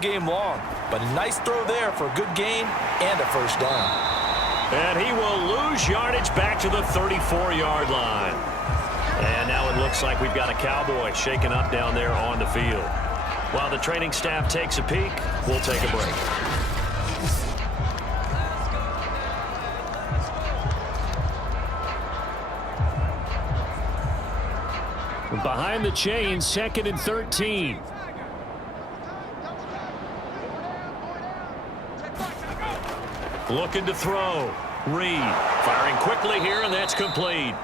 game long. But a nice throw there for a good gain and a first down. And he will lose yardage back to the 34-yard line. And now it looks like we've got a Cowboy shaken up down there on the field. While the training staff takes a peek, we'll take a break. Behind the chains, 2nd and 13. Looking to throw. Reed firing quickly here, and that's complete.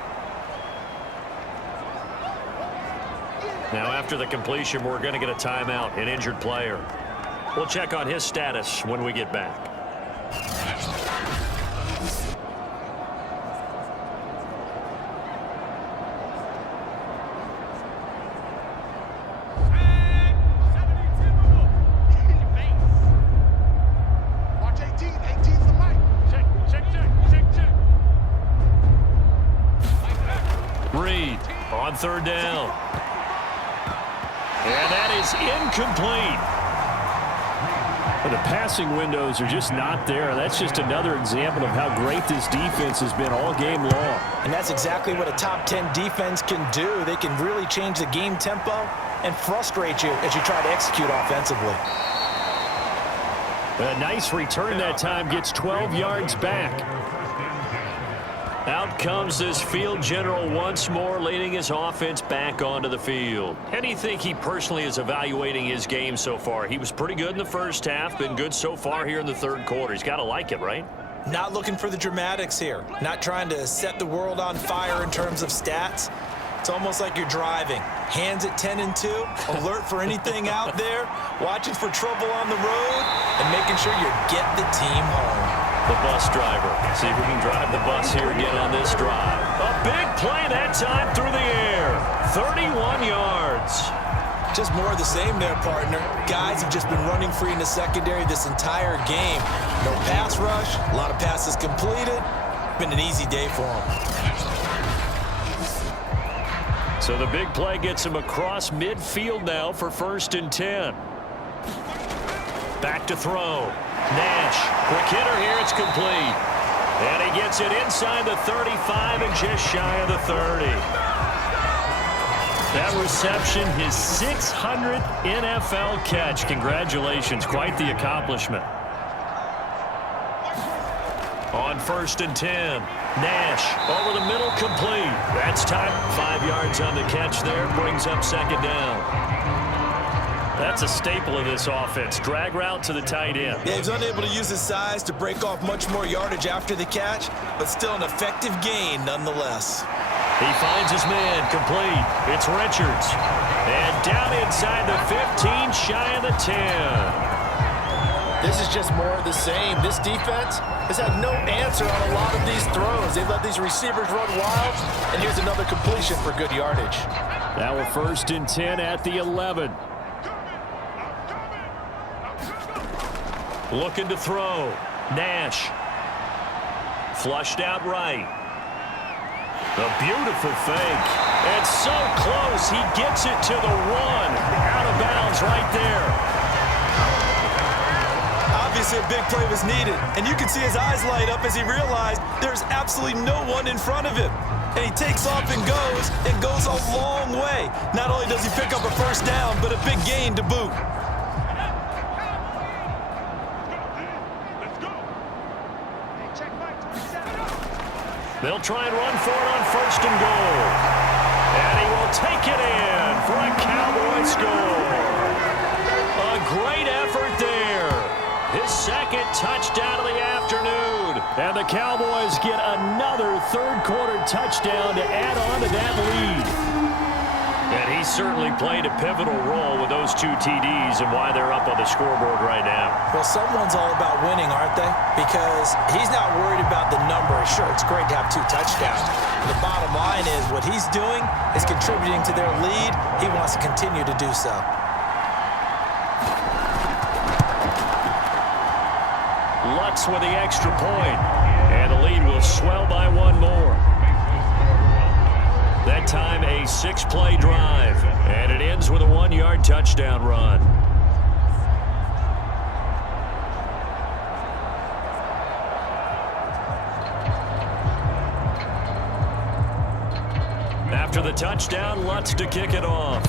Now after the completion, we're going to get a timeout, an injured player. We'll check on his status when we get back. Reed on 3rd down. And that is incomplete. Well, the passing windows are just not there. That's just another example of how great this defense has been all game long. And that's exactly what a top 10 defense can do. They can really change the game tempo and frustrate you as you try to execute offensively. A nice return that time, gets 12 yards back. Out comes this field general once more, leading his offense back onto the field. How do you think he personally is evaluating his game so far? He was pretty good in the first half, been good so far here in the 3rd quarter. He's got to like it, right? Not looking for the dramatics here. Not trying to set the world on fire in terms of stats. It's almost like you're driving. Hands at 10 and 2, alert for anything out there, watching for trouble on the road, and making sure you get the team home. The bus driver. See if we can drive the bus here again on this drive. A big play that time through the air. 31 yards. Just more of the same there, partner. Guys have just been running free in the secondary this entire game. No pass rush, a lot of passes completed. Been an easy day for them. So the big play gets him across midfield now for 1st and 10. Back to throw. Nash, quick hitter here, it's complete. And he gets it inside the 35 and just shy of the 30. That reception, his 600th NFL catch. Congratulations, quite the accomplishment. On 1st and 10, Nash over the middle, complete. That's time. 5 yards on the catch there, brings up 2nd down. That's a staple of this offense. Drag route to the tight end. Yeah, he's unable to use his size to break off much more yardage after the catch, but still an effective gain nonetheless. He finds his man, complete. It's Richards. And down inside the 15, shy of the 10. This is just more of the same. This defense has had no answer on a lot of these throws. They've let these receivers run wild, and here's another completion for good yardage. Now we're 1st and 10 at the 11. Looking to throw. Nash. Flushed out right. A beautiful fake. And so close. He gets it to the 1. Out of bounds right there. Obviously a big play was needed. And you can see his eyes light up as he realized there's absolutely no one in front of him. And he takes off and goes a long way. Not only does he pick up a 1st down, but a big gain to boot. They'll try and run for it on 1st and goal. And he will take it in for a Cowboy score. A great effort there. His 2nd touchdown of the afternoon. And the Cowboys get another 3rd quarter touchdown to add on to that lead. And he certainly played a pivotal role with those 2 TDs and why they're up on the scoreboard right now. Well, someone's all about winning, aren't they? Because he's not worried about the number. Sure, it's great to have 2 touchdowns. The bottom line is what he's doing is contributing to their lead. He wants to continue to do so. Lutz with the extra point. And the lead will swell by 1 more. That time a 6-play drive, and it ends with a 1-yard touchdown run. after the touchdown, Lutz to kick it off.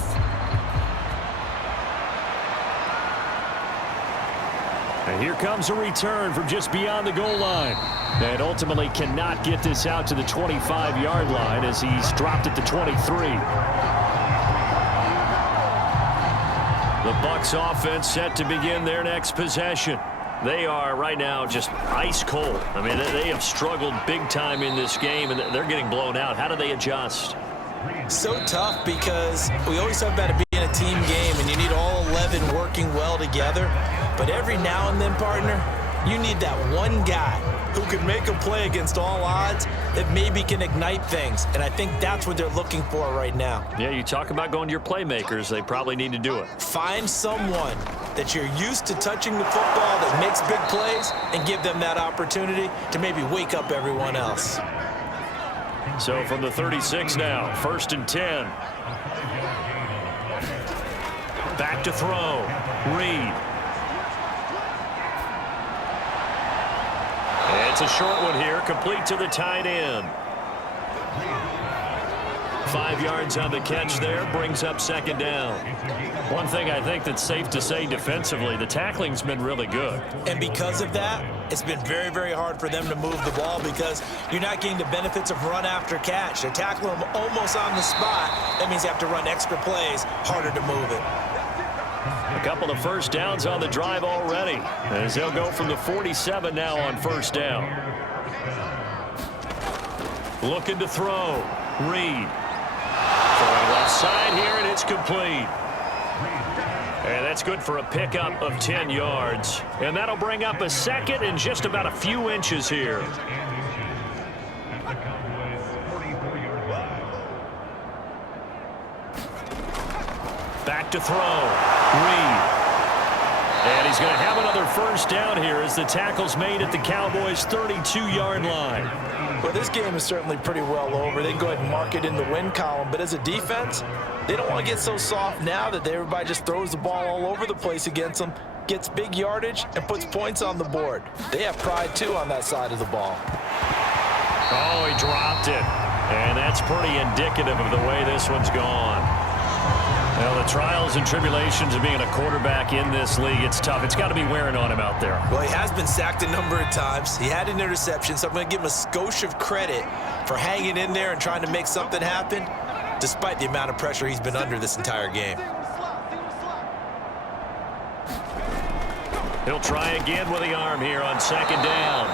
And here comes a return from just beyond the goal line. And ultimately cannot get this out to the 25-yard line as he's dropped it to 23. The Bucs offense set to begin their next possession. They are right now just ice cold. I mean, they have struggled big time in this game, and they're getting blown out. How do they adjust? So tough because we always talk about it being a team game, and you need all 11 working well together. But every now and then, partner, you need that one guy who can make a play against all odds that maybe can ignite things. And I think that's what they're looking for right now. Yeah, you talk about going to your playmakers. They probably need to do it. Find someone that you're used to touching the football that makes big plays and give them that opportunity to maybe wake up everyone else. So from the 36 now, 1st and 10. Back to throw. Reed. It's a short one here, complete to the tight end. 5 yards on the catch there, brings up 2nd down. One thing I think that's safe to say defensively, the tackling's been really good. And because of that, it's been very, very hard for them to move the ball because you're not getting the benefits of run after catch. They're tackling them almost on the spot. That means you have to run extra plays, harder to move it. A couple of 1st downs on the drive already, as they'll go from the 47 now on 1st down. Looking to throw. Reed. Throwing left side here, and it's complete. And that's good for a pickup of 10 yards. And that'll bring up a 2nd and just about a few inches here. Back to throw. Reed. And he's going to have another 1st down here as the tackle's made at the Cowboys' 32-yard line. Well, this game is certainly pretty well over. They can go ahead and mark it in the win column. But as a defense, they don't want to get so soft now that everybody just throws the ball all over the place against them, gets big yardage, and puts points on the board. They have pride, too, on that side of the ball. Oh, he dropped it. And that's pretty indicative of the way this one's gone. Well, the trials and tribulations of being a quarterback in this league, it's tough. It's got to be wearing on him out there. Well, he has been sacked a number of times. He had an interception, so I'm going to give him a skosh of credit for hanging in there and trying to make something happen, despite the amount of pressure he's been under this entire game. He'll try again with the arm here on 2nd down.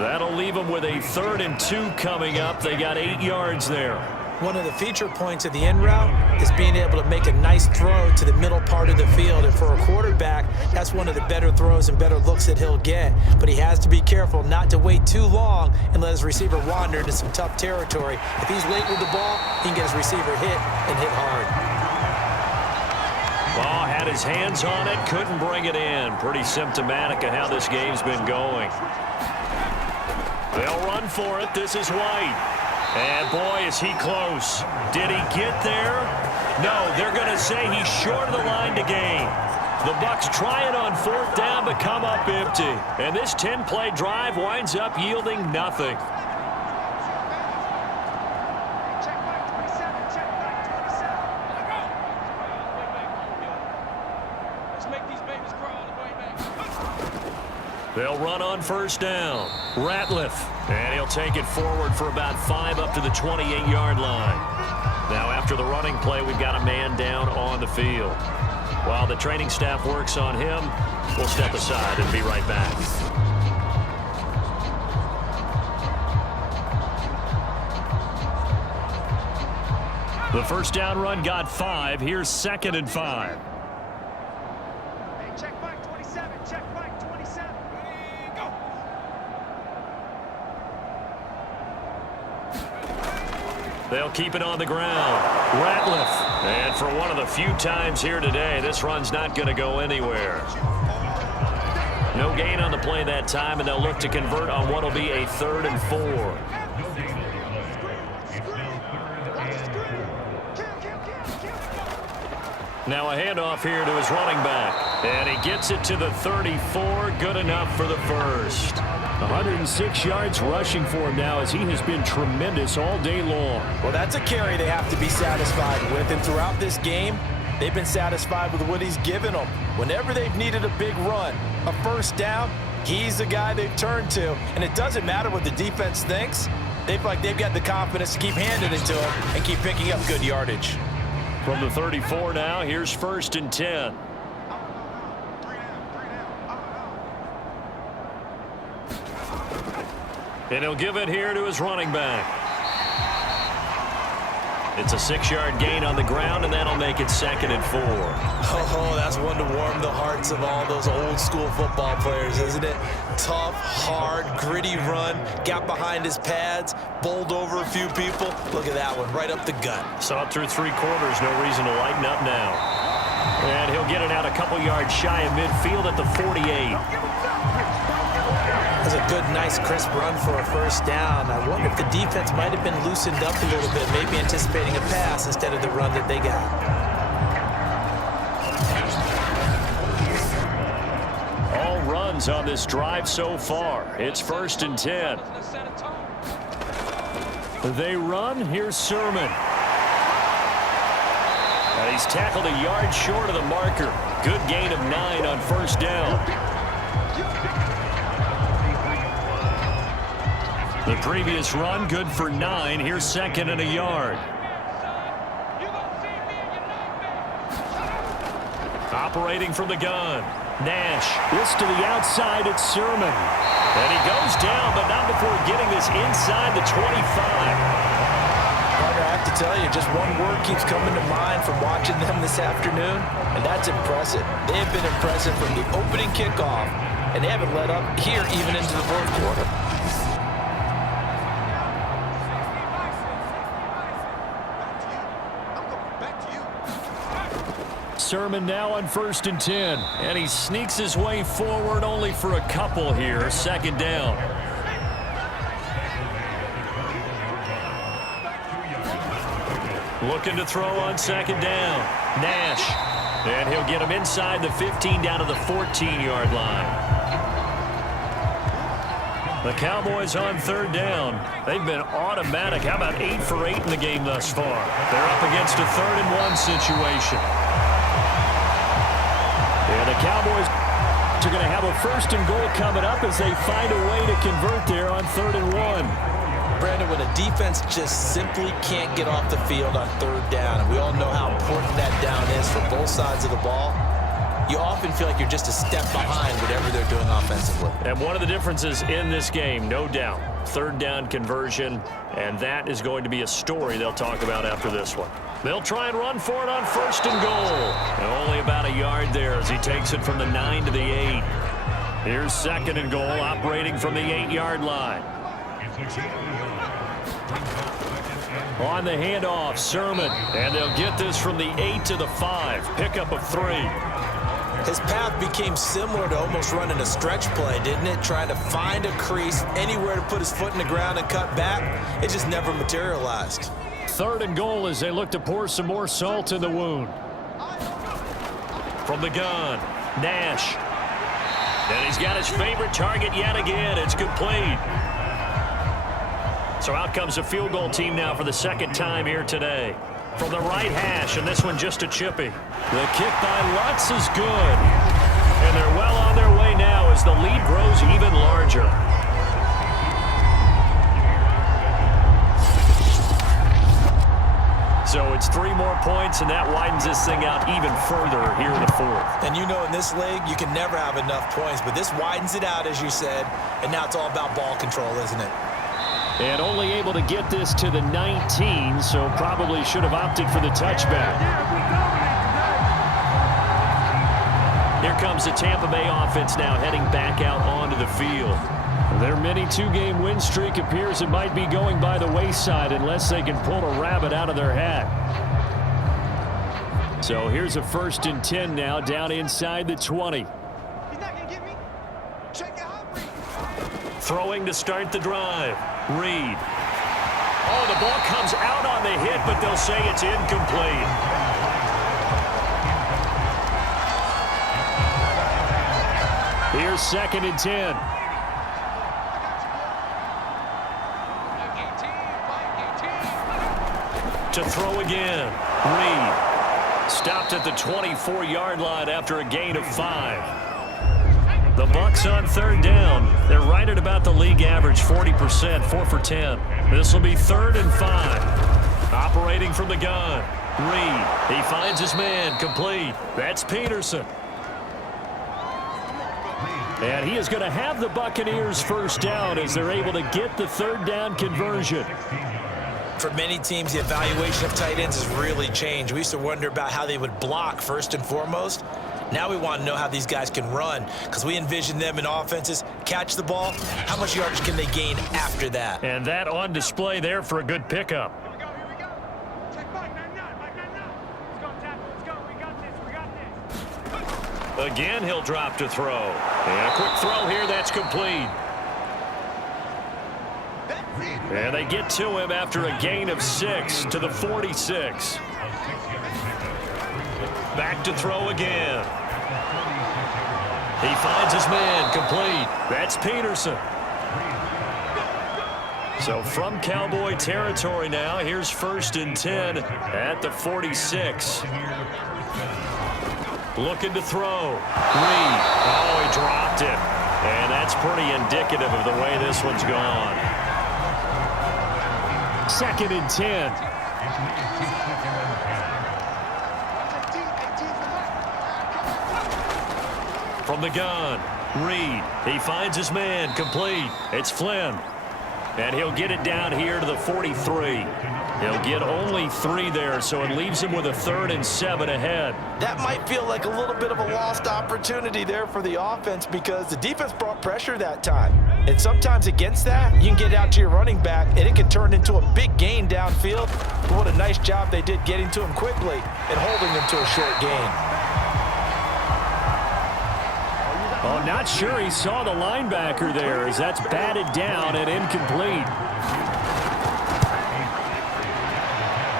That'll leave him with a 3rd and 2 coming up. They got 8 yards there. One of the feature points of the in route is being able to make a nice throw to the middle part of the field. And for a quarterback, that's one of the better throws and better looks that he'll get. But he has to be careful not to wait too long and let his receiver wander into some tough territory. If he's late with the ball, he can get his receiver hit and hit hard. Ball had his hands on it, couldn't bring it in. Pretty symptomatic of how this game's been going. They'll run for it. This is White. And, boy, is he close. Did he get there? No, they're going to say he's short of the line to gain. The Bucs try it on 4th down but come up empty. And this 10-play drive winds up yielding nothing. They'll run on 1st down. Ratliff. And he'll take it forward for about 5 up to the 28-yard line. Now after the running play, we've got a man down on the field. While the training staff works on him, we'll step aside and be right back. The 1st down run got 5. Here's 2nd and 5. They'll keep it on the ground. Ratliff. And for one of the few times here today, this run's not going to go anywhere. No gain on the play that time, and they'll look to convert on what will be a 3rd and 4. Now a handoff here to his running back. And he gets it to the 34. Good enough for the first. 106 yards rushing for him now as he has been tremendous all day long. Well, that's a carry they have to be satisfied with. And throughout this game, they've been satisfied with what he's given them. Whenever they've needed a big run, a first down, he's the guy they've turned to. And it doesn't matter what the defense thinks. They feel like they've got the confidence to keep handing it to him and keep picking up good yardage. From the 34 now, here's 1st and 10. And he'll give it here to his running back. It's a 6-yard gain on the ground, and that'll make it 2nd and 4. Oh, that's one to warm the hearts of all those old-school football players, isn't it? Tough, hard, gritty run, got behind his pads, bowled over a few people. Look at that one, right up the gut. Saw it through 3 quarters, no reason to lighten up now. And he'll get it out a couple yards shy of midfield at the 48. That's a good, nice, crisp run for a first down. I wonder if the defense might have been loosened up a little bit, maybe anticipating a pass instead of the run that they got. All runs on this drive so far. It's 1st and 10. They run. Here's Sermon. And he's tackled a yard short of the marker. Good gain of 9 on first down. The previous run, good for 9. Here's 2nd and a yard. Operating from the gun. Nash. This to the outside. It's Sermon. And he goes down, but not before getting this inside the 25. Carter, I have to tell you, just one word keeps coming to mind from watching them this afternoon, and that's impressive. They have been impressive from the opening kickoff, and they haven't let up here even into the 4th quarter. Sermon now on 1st and 10. And he sneaks his way forward only for a couple here. 2nd down. Looking to throw on 2nd down. Nash. And he'll get him inside the 15 down to the 14-yard line. The Cowboys on 3rd down. They've been automatic. How about 8 for 8 in the game thus far? They're up against a 3rd and 1 situation. And the Cowboys are going to have a 1st and goal coming up as they find a way to convert there on 3rd and 1. Brandon, when a defense just simply can't get off the field on 3rd down, and we all know how important that down is for both sides of the ball, you often feel like you're just a step behind whatever they're doing offensively. And one of the differences in this game, no doubt, 3rd down conversion, and that is going to be a story they'll talk about after this one. They'll try and run for it on 1st and goal. And only about a yard there as he takes it from the 9 to the 8. Here's 2nd and goal, operating from the 8-yard line. On the handoff, Sermon. And they'll get this from the 8 to the 5. Pickup of 3. His path became similar to almost running a stretch play, didn't it? Trying to find a crease, anywhere to put his foot in the ground and cut back. It just never materialized. 3rd and goal as they look to pour some more salt in the wound. From the gun, Nash. And he's got his favorite target yet again. It's complete. So out comes a field goal team now for the 2nd time here today. From the right hash, and this one just a chippy. The kick by Lutz is good. And they're well on their way now as the lead grows even larger. So it's 3 more points, and that widens this thing out even further here in the 4th. And you know, in this league, you can never have enough points, but this widens it out, as you said, and now it's all about ball control, isn't it? And only able to get this to the 19, so probably should have opted for the touchback. Here comes the Tampa Bay offense now heading back out onto the field. Their mini 2-game win streak appears it might be going by the wayside unless they can pull a rabbit out of their hat. So here's a 1st and 10 now down inside the 20. Throwing to start the drive. Reed. Oh, the ball comes out on the hit, but they'll say it's incomplete. Here's 2nd and 10. To throw again. Reed stopped at the 24-yard line after a gain of 5. The Bucs on 3rd down. They're right at about the league average, 40%, 4 for 10. This will be 3rd and 5. Operating from the gun. Reed, he finds his man, complete. That's Peterson. And he is going to have the Buccaneers first down as they're able to get the 3rd down conversion. For many teams, the evaluation of tight ends has really changed. We used to wonder about how they would block first and foremost. Now we want to know how these guys can run because we envision them in offenses, catch the ball. How much yardage can they gain after that? And that on display there for a good pickup. Again, he'll drop to throw. And a quick throw here, that's complete. And they get to him after a gain of 6 to the 46. Back to throw again. He finds his man, complete. That's Peterson. So from Cowboy territory now, here's 1st and 10 at the 46. Looking to throw. Reed. Oh, he dropped it. And that's pretty indicative of the way this one's gone. 2nd and 10. From the gun, Reed. He finds his man, complete. It's Flynn. And he'll get it down here to the 43. He'll get only 3 there, so it leaves him with a 3rd and 7 ahead. That might feel like a little bit of a lost opportunity there for the offense because the defense brought pressure that time. And sometimes against that, you can get out to your running back, and it can turn into a big gain downfield. But what a nice job they did getting to him quickly and holding him to a short gain. Oh, not sure he saw the linebacker there as that's batted down and incomplete.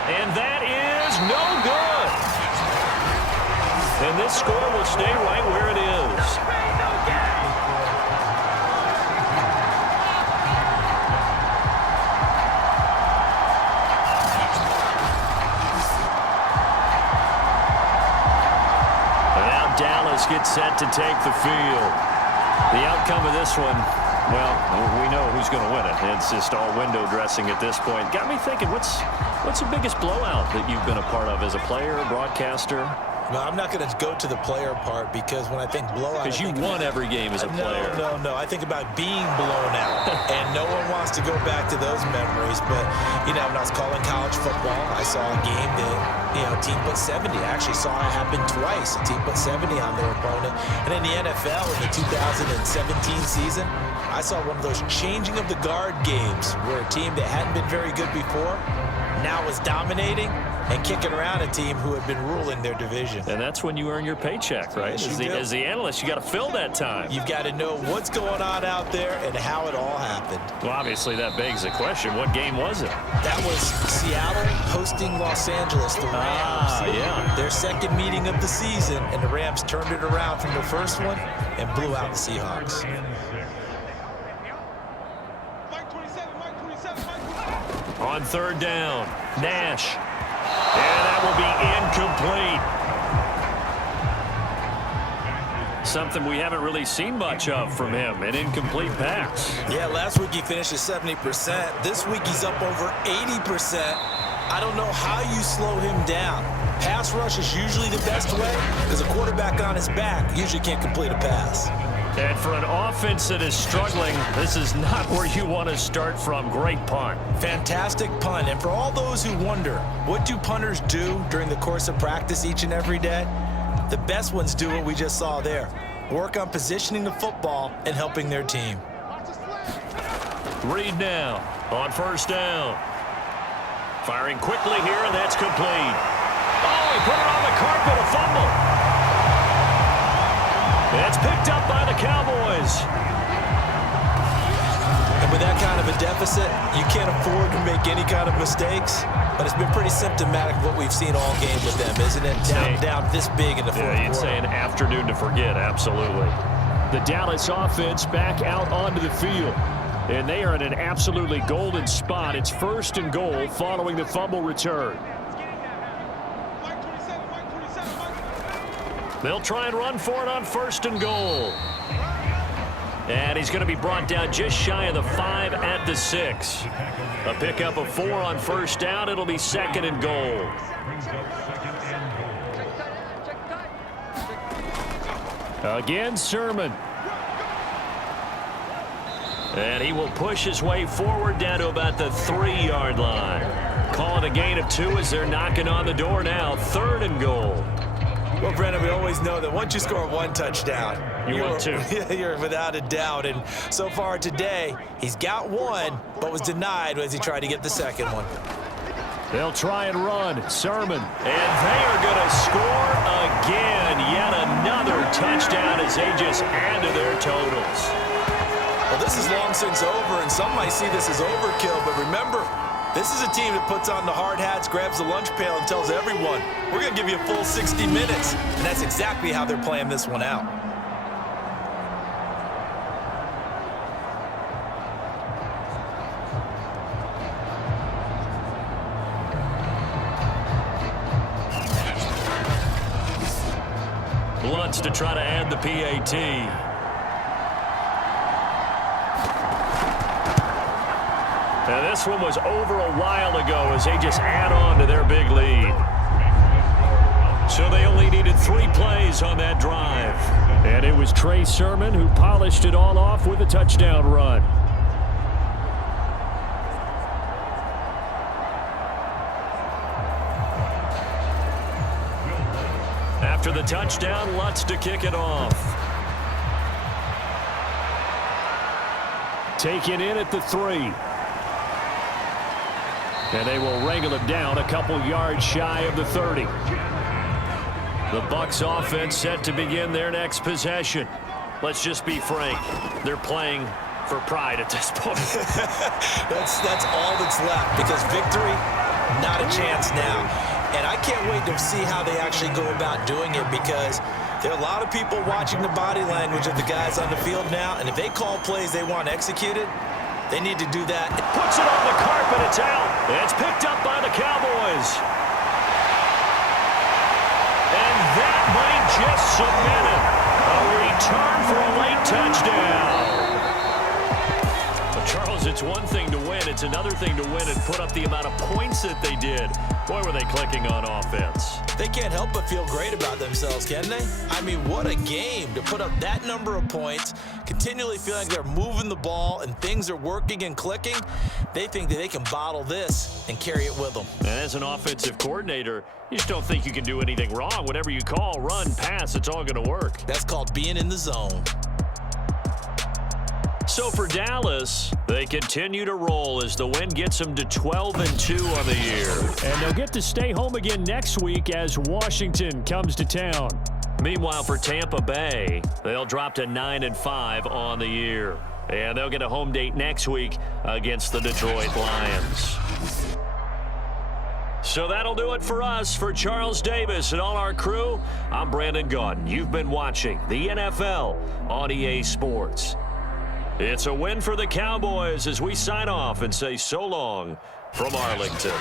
And that is no good. And this score will stay right where it is. Gets set to take the field. The outcome of this one, well, we know who's going to win it. It's just all window dressing at this point. Got me thinking, what's the biggest blowout that you've been a part of as a player, broadcaster? No, I'm not going to go to the player part because when I think blowout... Because you won every game as a player. No. I think about being blown out, and no one wants to go back to those memories. But, you know, when I was calling college football, I saw a game that, you know, a team put 70. I actually saw it happen twice. A team put 70 on their opponent. And in the NFL, in the 2017 season, I saw one of those changing of the guard games where a team that hadn't been very good before now was dominating and kicking around a team who had been ruling their division. And that's when you earn your paycheck, right? Yes, as the analyst, you got to fill that time. You've got to know what's going on out there and how it all happened. Well, obviously, that begs the question, what game was it? That was Seattle hosting Los Angeles, the Rams. Yeah. Their second meeting of the season, and the Rams turned it around from the first one and blew out the Seahawks. On 3rd down, Nash. And that will be incomplete. Something we haven't really seen much of from him, an incomplete pass. Yeah, last week he finished at 70%. This week he's up over 80%. I don't know how you slow him down. Pass rush is usually the best way because a quarterback on his back usually can't complete a pass. And for an offense that is struggling, this is not where you want to start from. Great punt. Fantastic punt. And for all those who wonder, what do punters do during the course of practice each and every day? The best ones do what we just saw there. Work on positioning the football and helping their team. Reed now on 1st down. Firing quickly here, and that's complete. Oh, he put it on the carpet, a fumble. It's picked up by the Cowboys. And with that kind of a deficit, you can't afford to make any kind of mistakes. But it's been pretty symptomatic of what we've seen all game with them, isn't it? Down this big in the fourth quarter. Yeah, you'd say an afternoon to forget, absolutely. The Dallas offense back out onto the field. And they are in an absolutely golden spot. It's 1st and goal following the fumble return. They'll try and run for it on 1st and goal. And he's going to be brought down just shy of the 5 at the 6. A pickup of 4 on 1st down. It'll be 2nd and goal. Again, Sermon. And he will push his way forward down to about the 3-yard line. Calling a gain of 2 as they're knocking on the door now. 3rd and goal. Well, Brendan, we always know that once you score 1 touchdown, want 2. You're without a doubt. And so far today, he's got 1, but was denied as he tried to get the 2nd one. They'll try and run. Sermon. And they are going to score again. Yet another touchdown as they just add to their totals. Well, this is long since over, and some might see this as overkill, but remember, this is a team that puts on the hard hats, grabs the lunch pail, and tells everyone, we're going to give you a full 60 minutes. And that's exactly how they're playing this one out. Lutz to try to add the PAT. Now this one was over a while ago as they just add on to their big lead. So they only needed 3 plays on that drive. And it was Trey Sermon who polished it all off with a touchdown run. After the touchdown, Lutz to kick it off. Taken in at the 3. And they will wrangle it down a couple yards shy of the 30. The Bucs offense set to begin their next possession. Let's just be frank. They're playing for pride at this point. That's all that's left, because victory, not a chance now. And I can't wait to see how they actually go about doing it, because there are a lot of people watching the body language of the guys on the field now, and if they call plays they want executed, they need to do that. Puts it on the carpet. It's out. It's picked up by the Cowboys. And that might just cement it. A return for a late touchdown. Well, Charles, it's one thing to win. It's another thing to win and put up the amount of points that they did. Boy, were they clicking on offense. They can't help but feel great about themselves, can they? I mean, what a game to put up that number of points, continually feeling like they're moving the ball and things are working and clicking. They think that they can bottle this and carry it with them. And as an offensive coordinator, you just don't think you can do anything wrong. Whatever you call, run, pass, it's all going to work. That's called being in the zone. So for Dallas, they continue to roll as the win gets them to 12-2 on the year. And they'll get to stay home again next week as Washington comes to town. Meanwhile, for Tampa Bay, they'll drop to 9-5 on the year. And they'll get a home date next week against the Detroit Lions. So that'll do it for us. For Charles Davis and all our crew, I'm Brandon Gaudin. You've been watching the NFL on EA Sports. It's a win for the Cowboys as we sign off and say so long from Arlington.